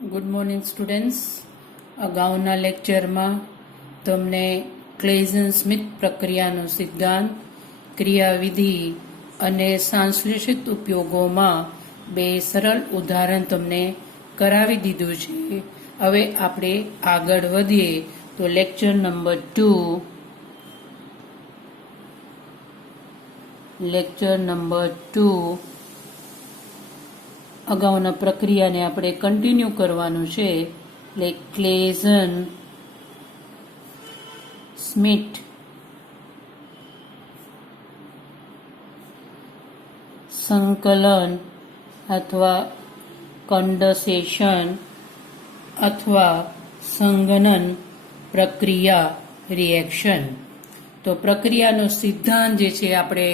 Good morning students. અગાઉના લેક્ચરમાં તમને ક્લેઝન સ્મિથ પ્રક્રિયાનો સિદ્ધાંત, ક્રિયાવિધિ અને સંશ્લેષિત ઉપયોગોમાં બે સરળ ઉદાહરણ તમને કરાવી દીધું છે. હવે આપણે આગળ વધીએ તો લેક્ચર નંબર 2 અગાઉના પ્રક્રિયાને આપણે કન્ટિન્યુ કરવાનું છે. એટલે ક્લેઝન સ્મિથ સંકલન અથવા કન્ડન્સેશન અથવા સંઘનન પ્રક્રિયા રિએક્શન. તો પ્રક્રિયાનો સિદ્ધાંત જે છે આપણે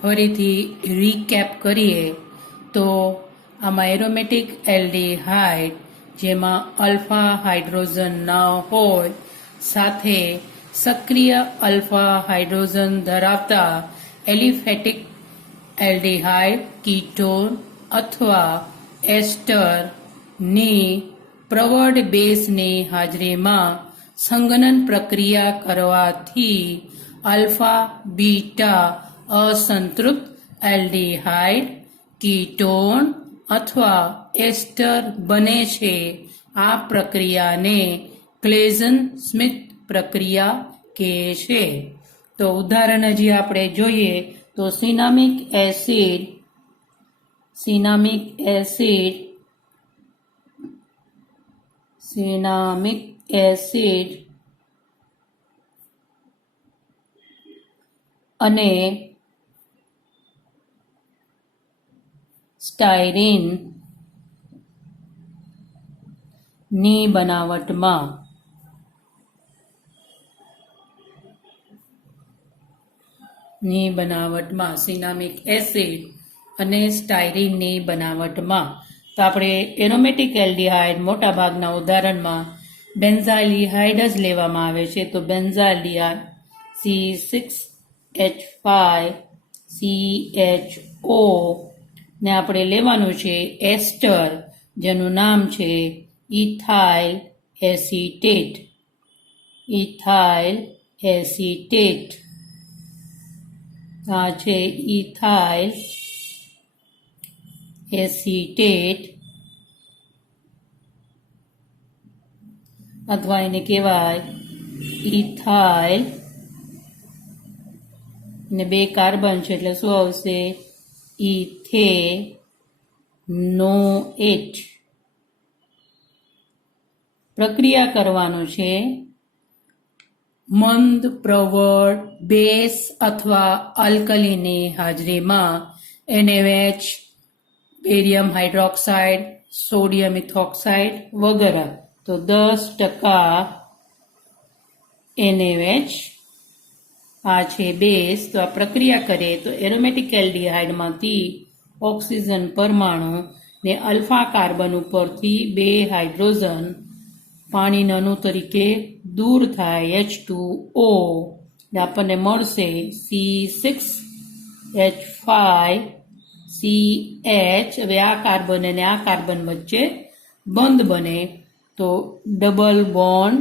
ફરીથી રીકેપ કરીએ તો આમાં એરોમેટિક એલ્ડિહાઇડ જેમાં અલ્ફા હાઇડ્રોજન ન હોય સાથે સક્રિય અલ્ફા હાઇડ્રોજન ધરાવતા એલિફેટિક એલ્ડિહાઇડ કીટોન અથવા એસ્ટર ની પ્રવર્ડ બેઝની હાજરીમાં સંઘનન પ્રક્રિયા કરવાથી આલ્ફા બીટા અસંતૃપ્ત એલ્ડિહાઇડ કીટોન અથવા એસ્ટર બને છે. આ પ્રક્રિયાને ક્લેઝન સ્મિથ પ્રક્રિયા કહે છે. તો ઉદાહરણ હજી આપણે જોઈએ તો સિનામિક એસિડ અને સ્ટાયરીન ની બનાવટમાં સિનામિક એસિડ અને સ્ટાયરીનની બનાવટમાં. તો આપણે એરોમેટિક એલ્ડિહાઇડ મોટા ભાગના ઉદાહરણમાં બેન્ઝાઇલડિહાઇડ જ લેવામાં આવે છે. તો બેન્ઝાઇલડિહાઇડ C6H5CHO ને આપણે લેવાનું છે એસ્ટર જેનું નામ છે ઇથાઇલ એસિટેટ. આ છે ઇથાઇલ એસિટેટ અથવા એને કહેવાય ઇથાઇલ ને બે કાર્બન છે એટલે શું આવશે ઇથેનોએટ. પ્રક્રિયા કરવાનું છે મંદ પ્રવળ બેઝ અથવા આલ્કલીની હાજરીમાં NaOH, બેરિયમ હાઇડ્રોક્સાઇડ, સોડિયમ ઇથોક્સાઇડ વગેરે. તો 10% NaOH આ છે બેઝ. તો આ પ્રક્રિયા કરીએ તો એરોમેટિક એલ્ડિહાઇડમાંથી ઓક્સિજન પરમાણુ ને અલ્ફા કાર્બન ઉપરથી બે હાઇડ્રોજન પાણીના અણુ તરીકે દૂર થાય H2O ને આપણને મળશે C6H5CH. હવે આ કાર્બન અને આ કાર્બન વચ્ચે બંધ બને તો ડબલ બોન્ડ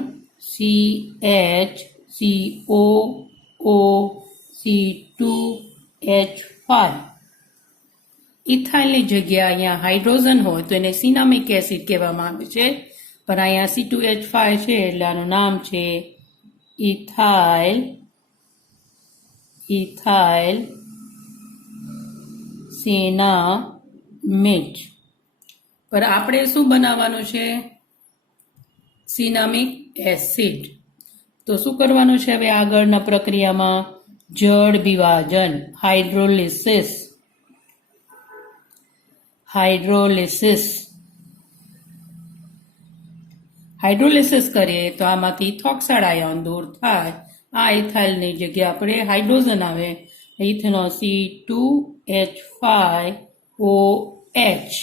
CH2O2H5. ઇથાઇલની જગ્યા અહીંયા હાઇડ્રોજન હોય તો એને સિનામિક એસિડ કહેવામાં આવે છે, પણ અહીંયા C2H5 છે એટલે આનું નામ છે ઇથાઇલ સિનામેટ. પર આપણે શું બનાવવાનું છે સિનામિક એસિડ. તો શું કરવાનું છે હવે આગળના પ્રક્રિયામાં જળ વિભાજન હાઇડ્રોલિસિસ કરીએ તો આમાંથી ઇથોક્સાઇડ આયન દૂર થાય. આ ઇથાઇલની જગ્યા આપણે હાઇડ્રોજન આવે ઇથેનો C2H5OH.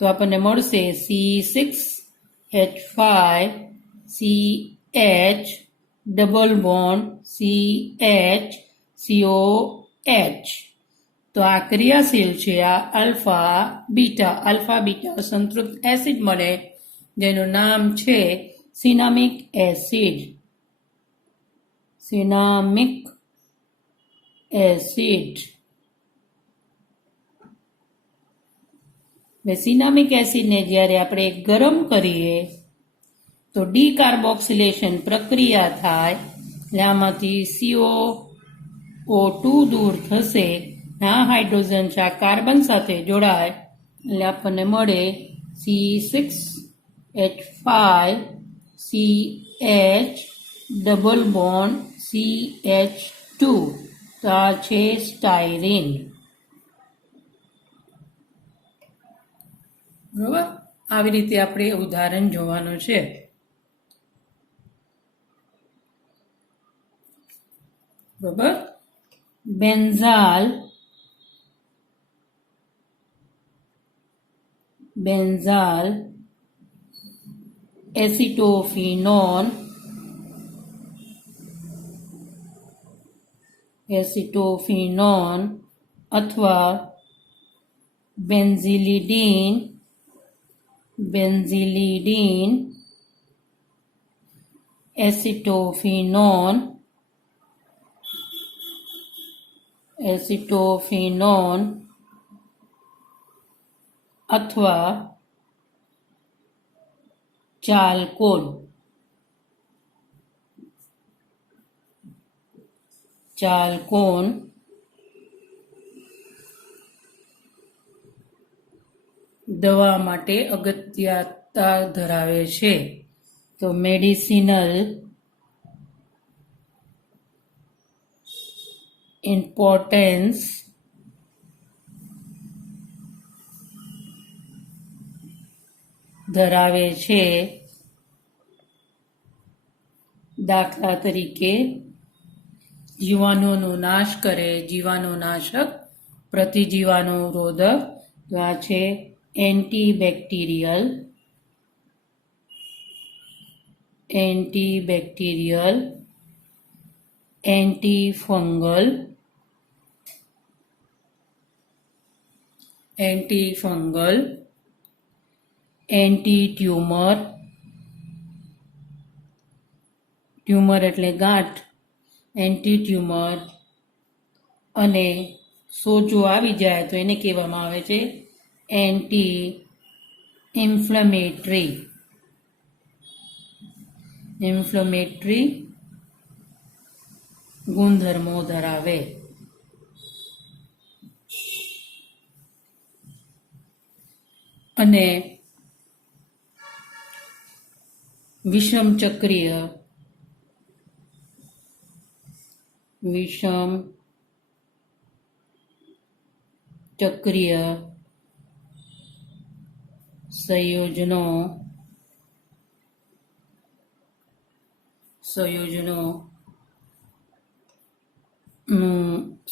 તો આપણને મળશે C6H5CH ડબલ બોન્ડ CHCOH. તો આ ક્રિયાશીલ છે. આ આલ્ફા બીટા સંતૃપ્ત એસિડ મળે જેનું નામ છે સિનામિક એસિડ. સિનામિક એસિડ. સિનામિક એસિડને જ્યારે આપણે ગરમ કરીએ તો ડીકાર્બોક્સિલેશન પ્રક્રિયા થાય, એટલે આમાંથી CO2 દૂર થશે. આ હાઇડ્રોજન આ કાર્બન સાથે જોડાય એટલે આપણને મળે C6H5CH ડબલ બોન્ડ CH2. તો આ છે સ્ટાયરીન. બરોબર, આવી રીતે આપણે ઉદાહરણ જોવાનું છે. બરોબર, બેન્ઝાલ એસિટોફિનોન અથવા બેન્ઝિલિડીન એસિટોફિનોન અથવા ચાલ્કોલ દવા માટે અગત્યતા ધરાવે છે. તો મેડિસિનલ ઇમ્પોર્ટન્સ ધરાવે છે. દાખલા તરીકે જીવાણુનો નાશ કરે, જીવાણુનાશક, પ્રતિજીવાણુરોધક. તો આ છે એન્ટીબેક્ટેરિયલ, એન્ટીફંગલ, એન્ટી ટ્યુમર એટલે ગાંઠ, એન્ટી ટ્યુમર. અને સોજો આવી જાય તો એને કહેવામાં આવે છે એન્ટી ઇન્ફ્લેમેટરી ગુણધર્મો ધરાવે. અને વિષમ ચક્રીય સંયોજનો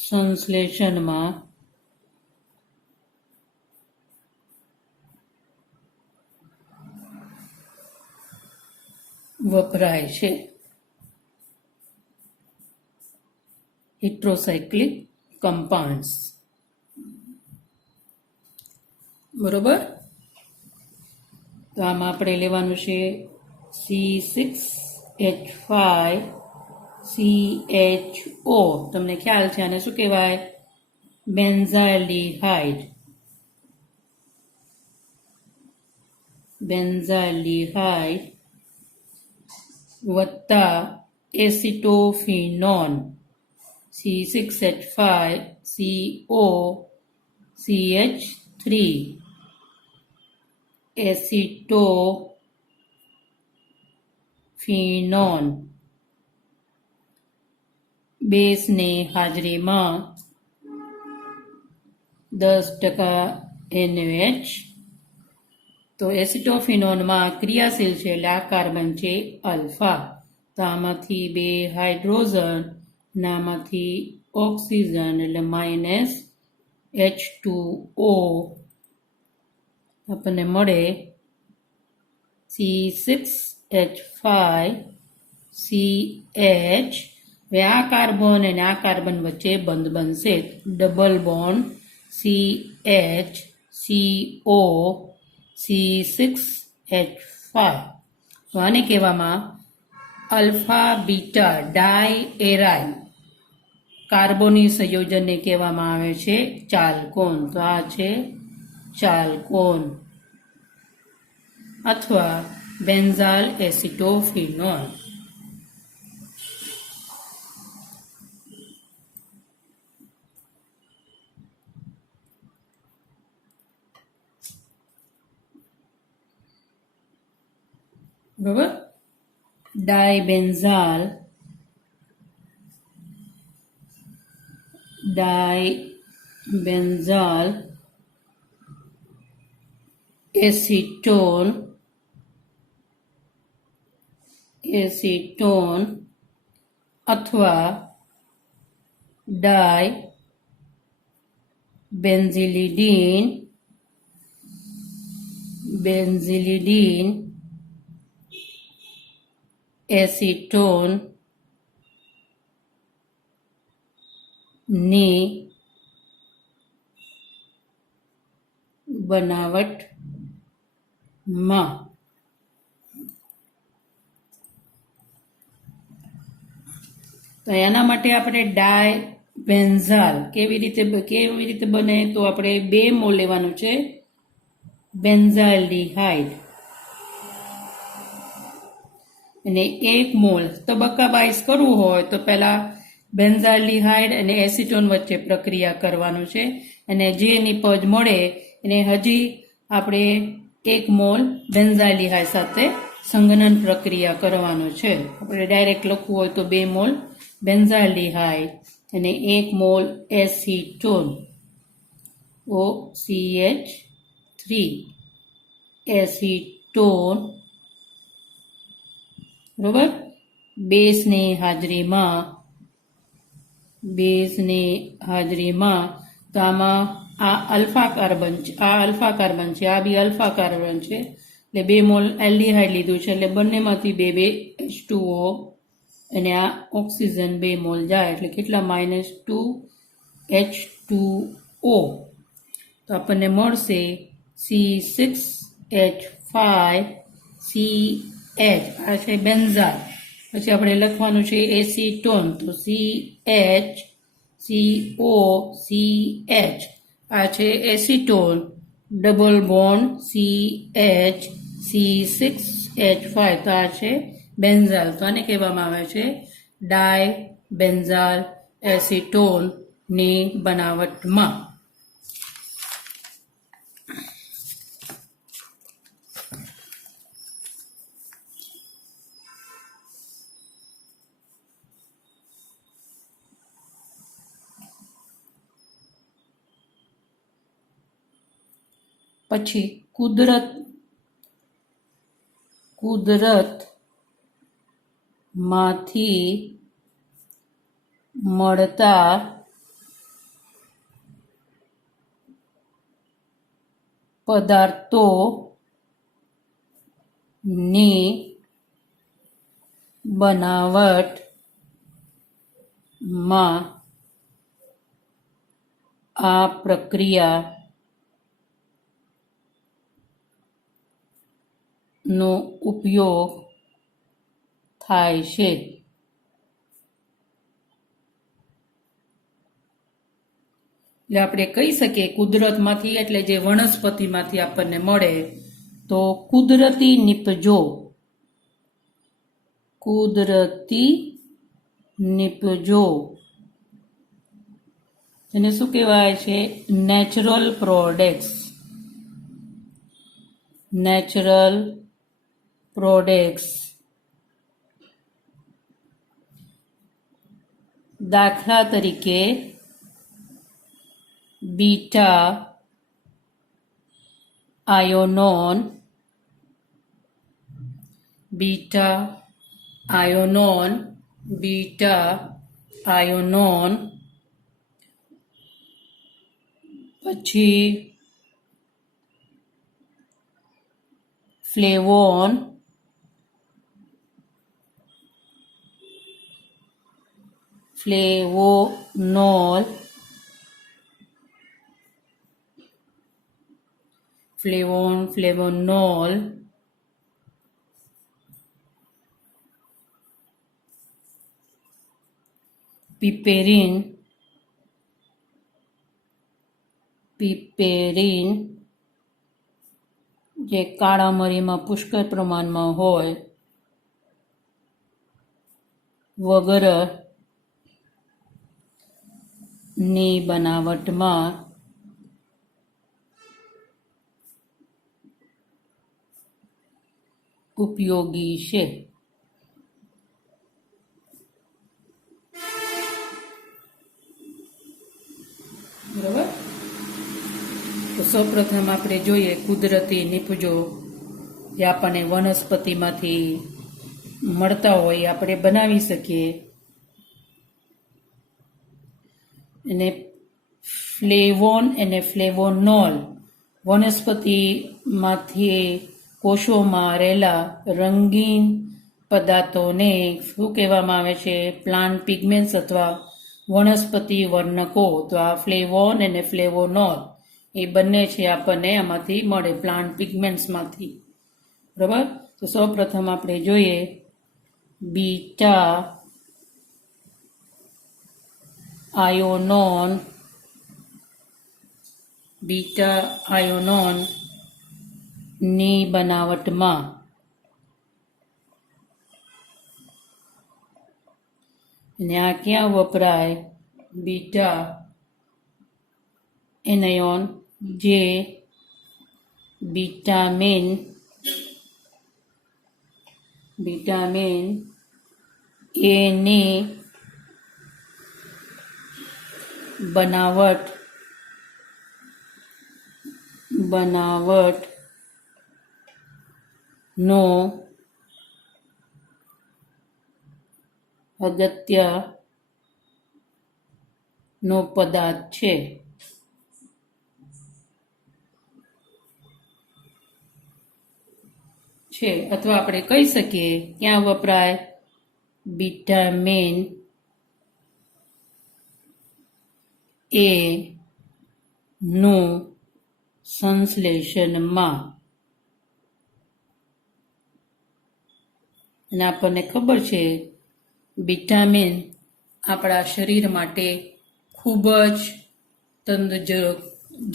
સંશ્લેષણમાં વપરાય છે. હેટ્રોસાયક્લિક કમ્પાઉન્ડ્સ. બરોબર, તો આમાં આપણે લેવાનું છે C6H5CHO. તમને ખ્યાલ છે આને શું કહેવાય? બેન્ઝાલ્ડિહાઇડ વત્તા એસિટોફિનોન C6H5COCH3 એસિટોફિનોન બેઝની હાજરીમાં 10% NaOH. તો એસિટોફિનોનમાં ક્રિયાશીલ છે એટલે આ કાર્બન છે અલ્ફા. તો આમાંથી 2 હાઇડ્રોજન અને આમાંથી ઓક્સિજન એટલે -H2O આપણને મળે C6H5CH. હવે આ કાર્બન અને આ કાર્બન વચ્ચે બંધ બનશે, ડબલ બોન્ડ CHCO C6H5 5. તો આને કહેવામાં અલ્ફા બીટા ડાયએરાઇલ કાર્બોની સંયોજનને કહેવામાં આવે છે ચાલ્કોન. તો આ છે ચાલ્કોન અથવા બેન્ઝાલ એસિટોફિનોલ. બરાબર, ડાયબેન્ઝાલ એસિટોન અથવા બેન્ઝિલિડીન એસિટોન ની બનાવટમાં તો એના માટે આપણે ડાયબેન્ઝાલ કેવી રીતે બને, તો આપણે 2 મોલ લેવાનું છે બેન્ઝાલ્ડિહાઇડ અને 1 મોલ તબક્કા વાઇઝ કરવું હોય તો પહેલા બેન્ઝાલ્ડિહાઇડ અને એસિટોન વચ્ચે પ્રક્રિયા કરવાનું છે અને જે નિપજ મળે એને હજી આપણે 1 મોલ બેન્ઝાલ્ડિહાઇડ સાથે સંઘનન પ્રક્રિયા કરવાનું છે. આપણે ડાયરેક્ટ લખવું હોય તો 2 મોલ બેન્ઝાલ્ડિહાઇડ અને 1 મોલ એસિટોન OCH3 એસિટોન બરોબર. બેઝની હાજરીમાં તો આમાં આ અલ્ફા કાર્બન છે, આ બી અલ્ફા કાર્બન છે એટલે 2 મોલ એલ્ડિહાઇડ લીધું છે એટલે બંનેમાંથી 2 H2O અને આ ઓક્સિજન 2 મોલ જાય એટલે કેટલા -2 H2O. તો આપણને મળશે C6H5CH. આ છે બેન્ઝાલ. પછી આપણે લખવાનું છે એસિટોન, તો CHCOCH. આ છે acetone, double bond CH C6H5. તો આ છે બેન્ઝાલ. તો આને કહેવામાં આવે છે ડાયબેન્ઝાલ એસિટોનની બનાવટમાં. પછી કુદરતમાંથી મળતા પદાર્થોની બનાવટમાં આ પ્રક્રિયા નો ઉપયોગ થાય છે. એટલે આપણે કહી શકીએ કુદરતમાંથી એટલે જે વનસ્પતિમાંથી આપણને મળે તો કુદરતી નિપજો એને શું કહેવાય છે? Natural products. દાખલા તરીકે બીટા આયોનોન, પછી ફ્લેવોનોલ, piperine જે કાળા મરીમાં પુષ્કળ પ્રમાણમાં હોય વગરની બનાવટમાં ઉપયોગી છે. બરાબર. તો સૌપ્રથમ આપણે જોઈએ કુદરતી નિપજો જે આપણને વનસ્પતિમાંથી મળતા હોય આપણે બનાવી શકીએ. અને ફ્લેવોન અને ફ્લેવોનોલ વનસ્પતિમાંથી કોષોમાં રહેલા રંગીન પદાર્થોને શું કહેવામાં આવે છે? પ્લાન્ટ પિગમેન્ટ્સ અથવા વનસ્પતિ વર્ણકો. તો આ ફ્લેવોન અને ફ્લેવોનોલ એ બંને છે આપણને આમાંથી મળે પ્લાન્ટ પિગમેન્ટ્સમાંથી. બરાબર. તો સૌપ્રથમ આપણે જોઈએ બીટા આયોનોન ની બનાવટમાં અને આ ક્યાં વપરાય? બીટા એનાયોન જે વિટામિન એ ની બનાવટનો અગત્યનો પદાર્થ છે અથવા આપણે કહી શકીએ ક્યાં વપરાય? વિટામિન એ નું સંશ્લેષણમાં. અને આપણને ખબર છે વિટામિન આપણા શરીર માટે ખૂબ જ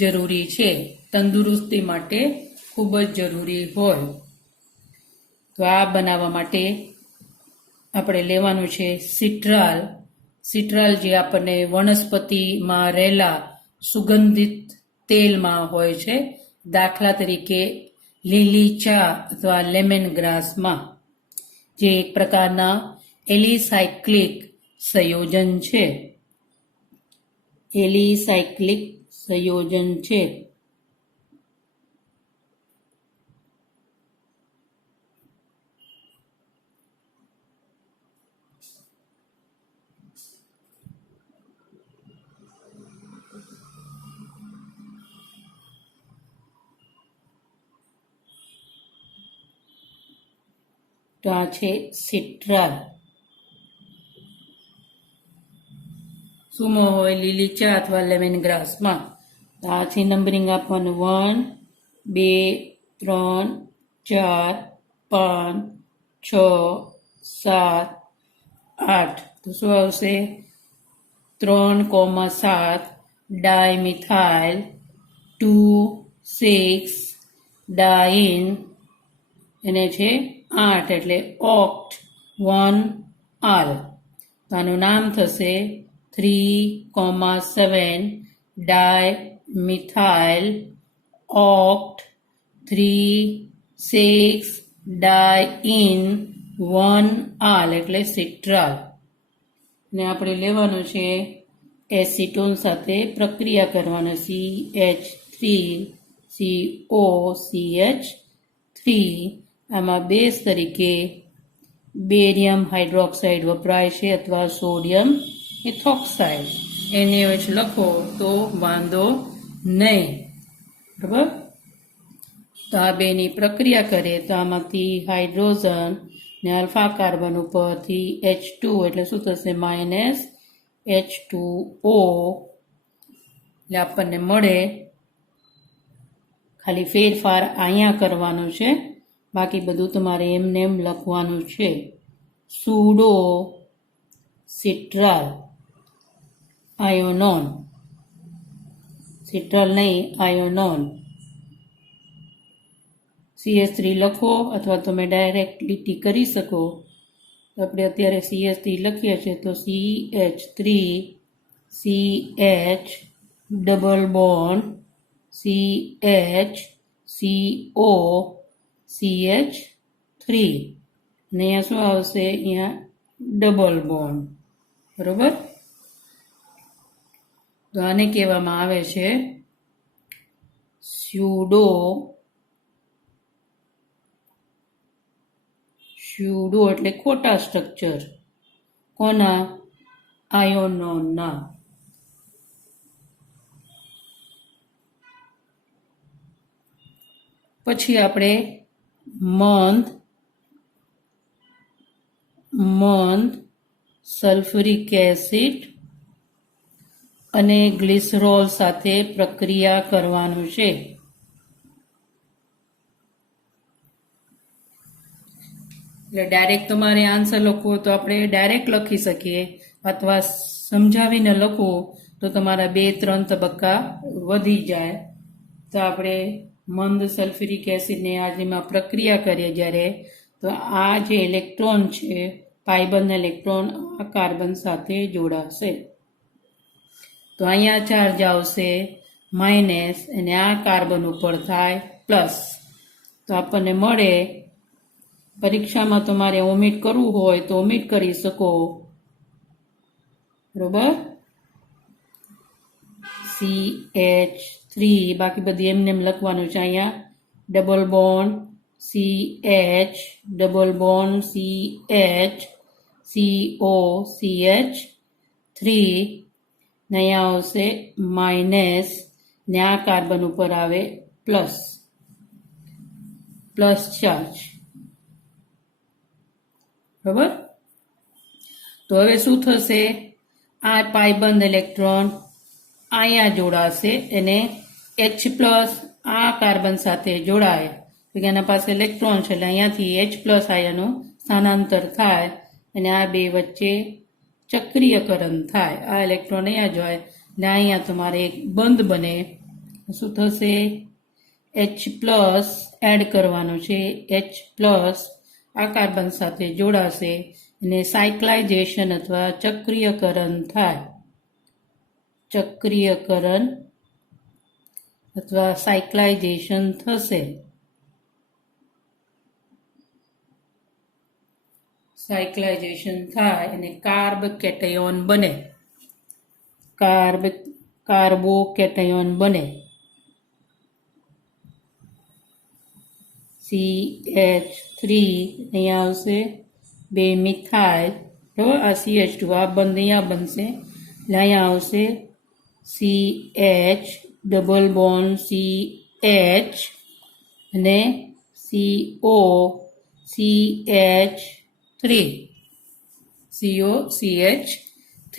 જરૂરી છે, તંદુરસ્તી માટે ખૂબ જ જરૂરી હોય. તો આ બનાવવા માટે આપણે લેવાનું છે સિટ્રાલ જે આપણને વનસ્પતિમાં રહેલા સુગંધિત તેલમાં હોય છે. દાખલા તરીકે લીલી ચા અથવા લેમન ગ્રાસમાં, જે એક પ્રકારના એલિસાયક્લિક સંયોજન છે. તો આ છે સિટ્રાલ. સુમો હોય લીલી ચા અથવા લેમન ગ્રાસમાં. આથી નંબરિંગ આપવાનું 1 2 3 4 5 6 7 8. તો શું આવશે? 3,7 ડાયમિથાઇલ 2,6 ડાઇન એને છે 8 એટલે ઓક્ટ 1 આલ. તો આનું નામ થશે 3,7 ડાયમિથાઇલ ઓક્ટ 3,6 ડાઇન 1 આલ એટલે સિટ્રાલ. ને આપણે લેવાનું છે એસિટોન સાથે પ્રક્રિયા કરવાનો CH3COCH3. આમાં બેઝ તરીકે બેરિયમ હાઇડ્રોક્સાઇડ વપરાય છે અથવા સોડિયમ ઇથોક્સાઇડ. NaOH લખો તો વાંધો નહીં. બરાબર. તો આ બેની પ્રક્રિયા કરે તો આમાંથી હાઇડ્રોજન ને આલ્ફા કાર્બન ઉપરથી H2 એટલે શું થશે? -H2O એટલે આપણને મળે. ખાલી ફેરફાર અહીંયા કરવાનો છે, બાકી બધું તમારે એમને એમ લખવાનું છે. સુડો સિટ્રાલ આયોનોન, સિટ્રલ નહીં, આયોનોન. CH3 લખો અથવા તમે ડાયરેક્ટ લીટી કરી શકો. તો આપણે અત્યારે CH3 લખીએ છીએ તો CH3 CH double bond CH CO CH3 અને અહીંયા શું આવશે? અહીંયા ડબલ બોન્ડ. બરોબર? તો આને કહેવામાં આવે છે સ્યુડો એટલે ખોટા સ્ટ્રક્ચર. કોના? આયોનોના. પછી આપણે મંદ સલ્ફ્યુરિક એસિડ અને ગ્લિસરોલ સાથે પ્રક્રિયા કરવાનું છે. એટલે ડાયરેક્ટ તમારે આન્સર લખવો તો આપણે ડાયરેક્ટ લખી શકીએ, અથવા સમજાવીને લખવું તો તમારા 2-3 તબક્કા વધી જાય. તો આપણે મંદ સલ્ફ્યુરિક એસિડને આજમાં પ્રક્રિયા કરીએ જ્યારે, તો આ જે ઇલેક્ટ્રોન છે, પાઇબંધ ઇલેક્ટ્રોન આ કાર્બન સાથે જોડાશે. તો અહીંયા ચાર્જ આવશે માઇનસ અને આ કાર્બન ઉપર થાય પ્લસ. તો આપણને મળે, પરીક્ષામાં તમારે ઓમિટ કરવું હોય તો ઓમિટ કરી શકો. બરોબર? CH3, બાકી બધી એમને લખવાનું છે. અહીંયા double bond CH double bond CH CO CH3 ને અહીંયા આવશે માઇનસ ને આ કાર્બન ઉપર આવે પ્લસ ચાર્જ. બરાબર? તો હવે શું થશે? આ પાઇબંધ ઇલેક્ટ્રોન અહીંયા જોડાશે અને H પ્લસ આ કાર્બન સાથે જોડાય. એના પાસે ઇલેક્ટ્રોન છે એટલે અહીંયાથી H પ્લસ આયનનું સ્થાનાંતર થાય અને આ બે વચ્ચે ચક્રીયકરણ થાય. આ ઇલેક્ટ્રોન અહીંયા જાય એટલે અહીંયા તમારે એક બંધ બને. શું થશે? H પ્લસ એડ કરવાનું છે. H પ્લસ આ કાર્બન સાથે જોડાશે અને સાયક્લાઇઝેશન અથવા ચક્રીયકરણ થાય. ચક્રીયકરણ અથવા સાયક્લાઇઝેશન થશે. સાયક્લાઇઝેશન થાય અને કાર્બ કેટયોન બને. કાર્બો કેટયોન બને. CH3 અહીંયા આવશે 2 મિથાઇલ. બરાબર? આ CH2 આ બંધ અહીંયા બનશે એટલે અહીંયા આવશે CH ડબલ બોન્ડ CH અને CO CH3 COCH3.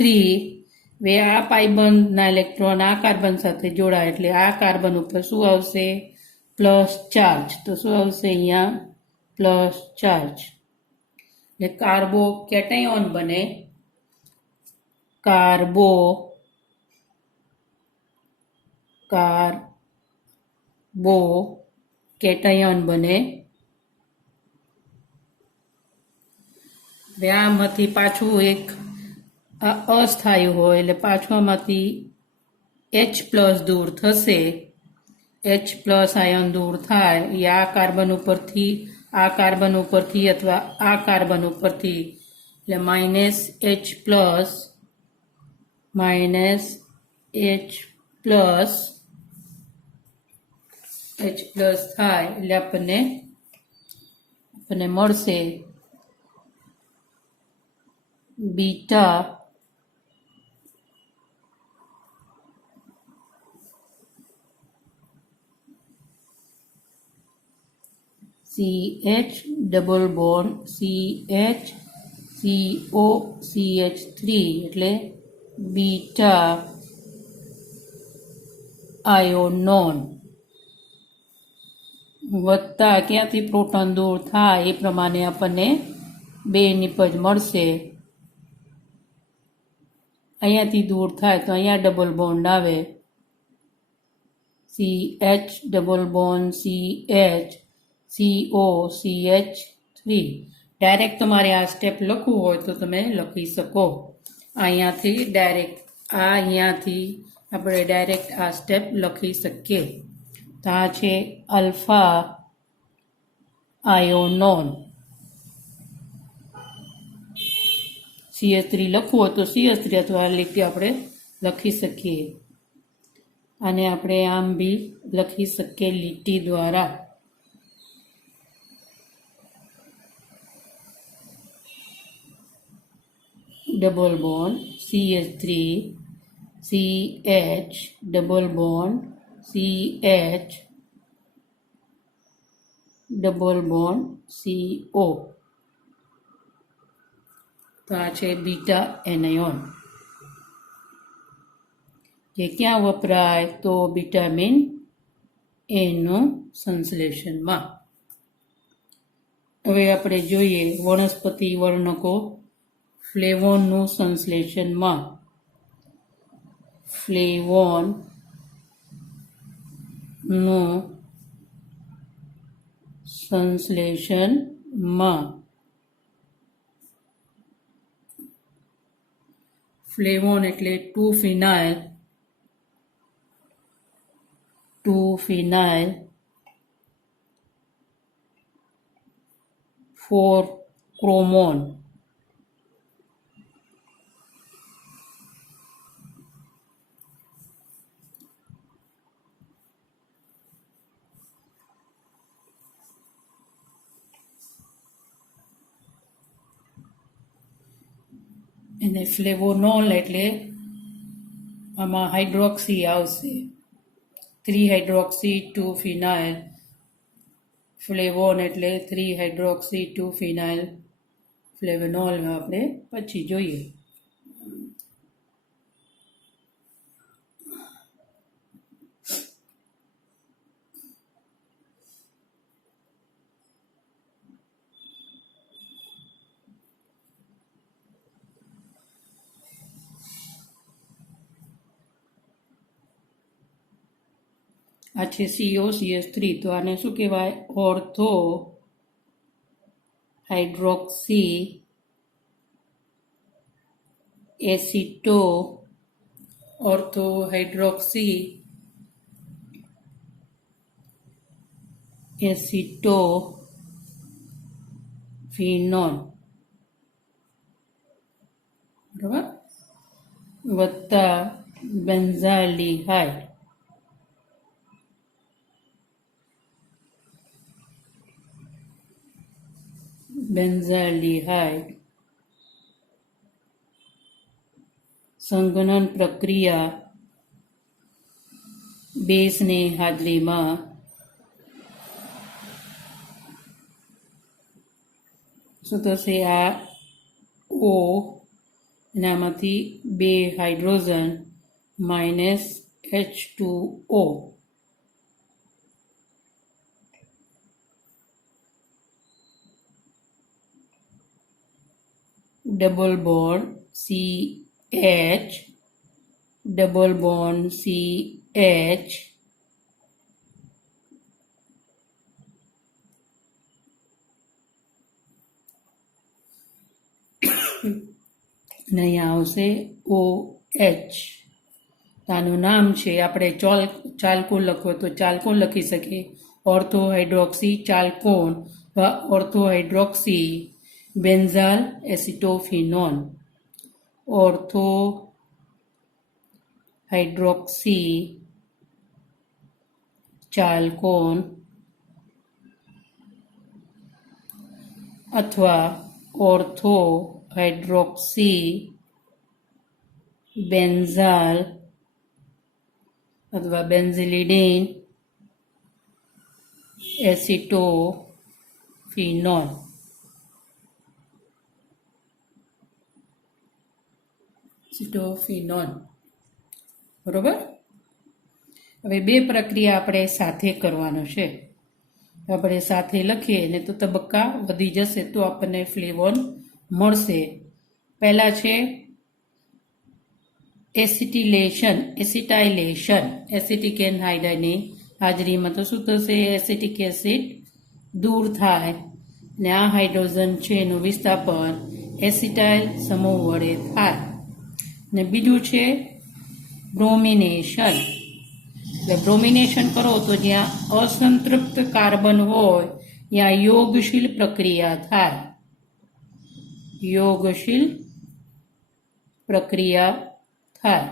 હવે આ પાઇબંધના ઇલેક્ટ્રોન આ કાર્બન સાથે જોડાય એટલે આ કાર્બન ઉપર શું આવશે? Plus charge. તો શું આવશે? અહીંયા પ્લસ ચાર્જ એટલે કાર્બો કેટયોન બને. કાર્બો કેટયોન બને. હવે આમાંથી પાછું એક અસ્થાયી હોય એટલે પાછું આમાંથી H પ્લસ દૂર થશે. H પ્લસ આયન દૂર થાય એ આ કાર્બન ઉપરથી અથવા આ કાર્બન ઉપરથી એટલે માઇનસ H પ્લસ થાય એટલે આપણને મળશે beta CH double bond CH CO CH3 એટલે બીટા આયોનોન વત્તા ક્યાંથી પ્રોટોન દૂર થાય એ પ્રમાણે આપણને 2 નિપજ મળશે. અહીંયાથી દૂર થાય તો અહીંયા ડબલ બોન્ડ આવે, CH double bond CH COCH3. Direct તમારે આ સ્ટેપ લખવું હોય તો તમે લખી શકો. અહીંયાથી ડાયરેક્ટ અહીંયાથી આપણે ડાયરેક્ટ આ સ્ટેપ લખી શકીએ. તો આ છે અલ્ફા આયોનોન. CH3 લખવું હોય તો CH3 અથવા આ લીટી આપણે લખી શકીએ. અને આપણે આમ બી લખી શકીએ લીટી દ્વારા. Double bond CH3 CH double bond CH double bond CO. તો આ છે બીટા એનાયોન, જે ક્યાં વપરાય તો વિટામિન એનું સંશ્લેષણમાં. હવે આપણે જોઈએ વનસ્પતિ વર્ણકો ફ્લેવોનનું સંશ્લેષણમાં. ફ્લેવોનનું સંશ્લેષણમાં. ફ્લેવોન એટલે 2-phenyl 4-chromone. અને ફ્લેવોનોલ એટલે આમાં હાઇડ્રોક્સી આવશે, 3-hydroxy 2-phenyl. ફ્લેવોન એટલે 3-hydroxy 2-phenyl ફ્લેવોનોલ આપણે પછી જોઈએ. આ છે COCH3. તો આને શું કહેવાય? Ortho hydroxy aceto ortho hydroxy acetophenol, બરાબર, વત્તા બેન્ઝાલ્ડિહાઇડ. બેન્ઝાલ્ડિહાઇડ સંઘનન પ્રક્રિયા બેઝની હાજરીમાં શું થશે? આ O એનામાંથી 2 hydrogen minus H2O. Double bond CH double bond CH અને અહીંયા આવશે OH. આનું નામ છે, આપણે ચાલ્કોન લખવું તો ચાલ્કોન લખી શકીએ. Ortho hydroxy chalcone ortho hydroxy benzal acetophenone. Ortho hydroxy chalcone અથવા ઓર્થો હાઇડ્રોક્સી બેન્ઝાલ અથવા બેન્ઝિલિડીન એસિટોફિનોલ. એસિટોફિનોલ, બરોબર. હવે 2 પ્રક્રિયા આપણે સાથે કરવાનો છે. આપણે સાથે લખીએ ને તો તબક્કા વધી જશે તો આપણને ફ્લેવોન મળશે. પહેલા છે એસિટાઇલેશન એસિટિક એનહાઇડની હાજરીમાં તો શું થશે? એસિટિક એસિડ દૂર થાય ને આ હાઇડ્રોજન છે એનું વિસ્થાપન એસિટાઇલ સમૂહ વડે થાય. ને બીજું છે બ્રોમિનેશન. એટલે બ્રોમિનેશન કરો તો જ્યાં અસંતૃપ્ત કાર્બન હોય ત્યાં યોગશીલ પ્રક્રિયા થાય. યોગશીલ પ્રક્રિયા થાય.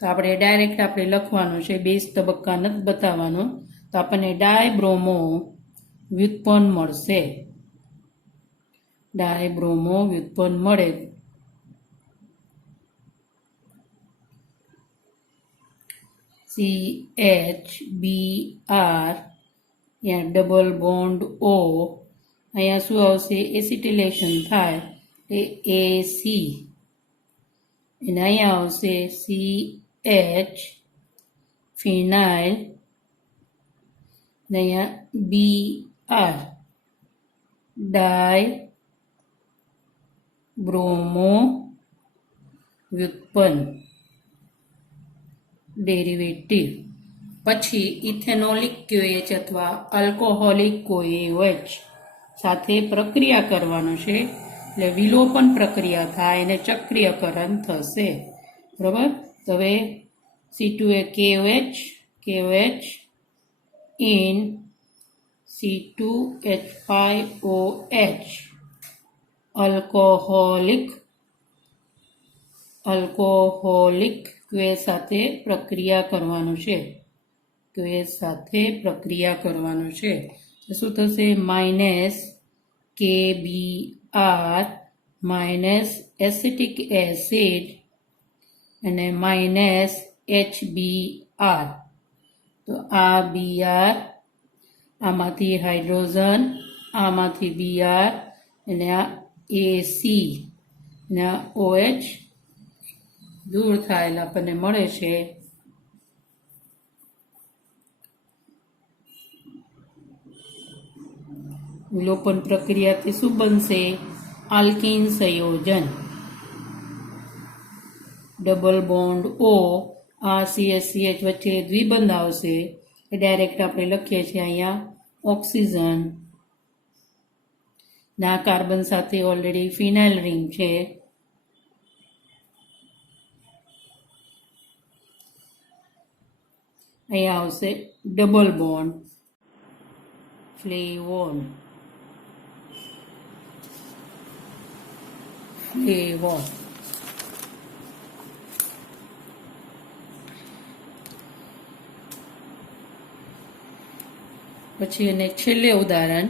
તો આપણે ડાયરેક્ટ લખવાનું છે, બેઝ તબક્કા નથી બતાવવાનું. તો આપણને ડાયબ્રોમો વ્યુત્પન્ન મળશે. ડાયબ્રોમો વ્યુત્પન્ન મળે. CHBr, અહીંયા ડબલ બોન્ડ O, અહીંયા શું આવશે? એસિટિલેશન થાય એ AC, અને અહીંયા આવશે CH ફિનાઇલ, ને અહીંયા BR ડાય બ્રોમો વ્યુત્પન્ન ડેરિવેટિવ. પછી ઇથેનોલિક QH અથવા આલ્કોહોલિક OH સાથે પ્રક્રિયા કરવાનું છે. એટલે વિલોપન પ્રક્રિયા થાય અને ચક્રીયકરણ થશે. બરાબર? તો હવે C2KOH in C2H5OH alcoholic QH સાથે પ્રક્રિયા કરવાનું છે. QH સાથે પ્રક્રિયા કરવાનું છે. તો શું થશે? -KBr માઇનસ એસિટિક એસિડ અને -HBr. તો આ Br, આમાંથી હાઇડ્રોજન, આમાંથી Br, અને આ AC ને આ OH દૂર થાય આપણને મળે છે વિલોપન પ્રક્રિયાથી શું બનશે? આલ્કીન સંયોજન. ડબલ બોન્ડ O, આ CH વચ્ચે દ્વિબંધ આવશે. એ ડાયરેક્ટ આપણે લખીએ છીએ અહીંયા ઓક્સિજન. ના કાર્બન સાથે ઓલરેડી ફિનાઇલ રિંગ છે. અહીંયા આવશે ડબલ બોન્ડ ફ્લેવોન. પછી અને છેલ્લે ઉદાહરણ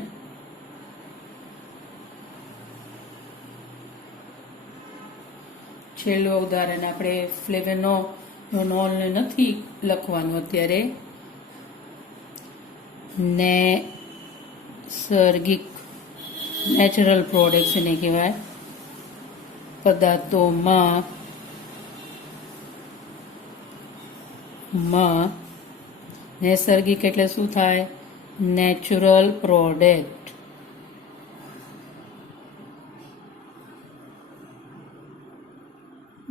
આપણે ફ્લેવેનોલ નથી લખવાનું અત્યારે. નેચરલ પ્રોડક્ટ્સ એને કહેવાય. પદાર્થોમાં નૈસર્ગિક એટલે શું થાય? Natural product.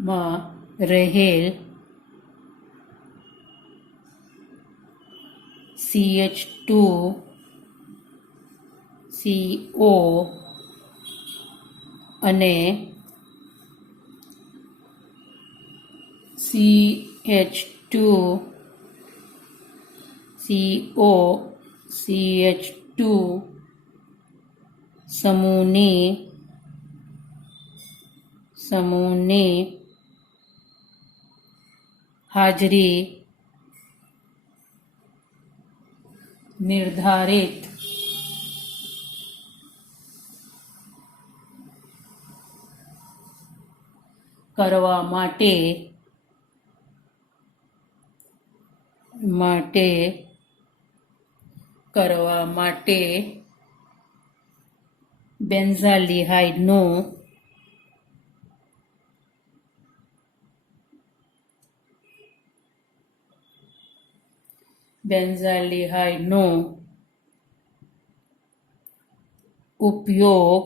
માં રહેલ CH2CO અને CH2 સમૂહની હાજરી નિર્ધારિત કરવા માટે બેન્ઝાલ્ડિહાઇડનો ઉપયોગ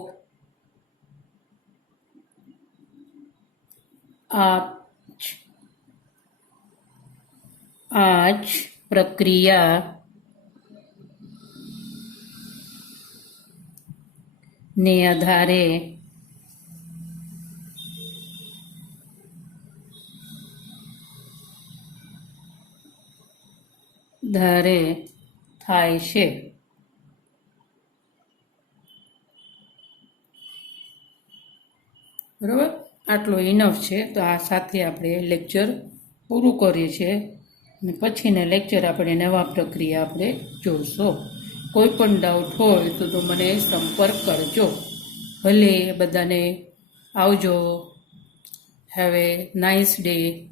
આ જ પ્રક્રિયા ને આધારે થાય છે. બરાબર, આટલો ઇનફ છે. તો આ સાથે આપણે લેક્ચર પૂરું કરીએ છીએ અને પછીના લેક્ચર આપણે નવા પ્રક્રિયા આપણે જોઈશું. કોઈ પણ ડાઉટ હોય તો મને સંપર્ક કરજો. ભલે બધાને આવજો. Have a nice day.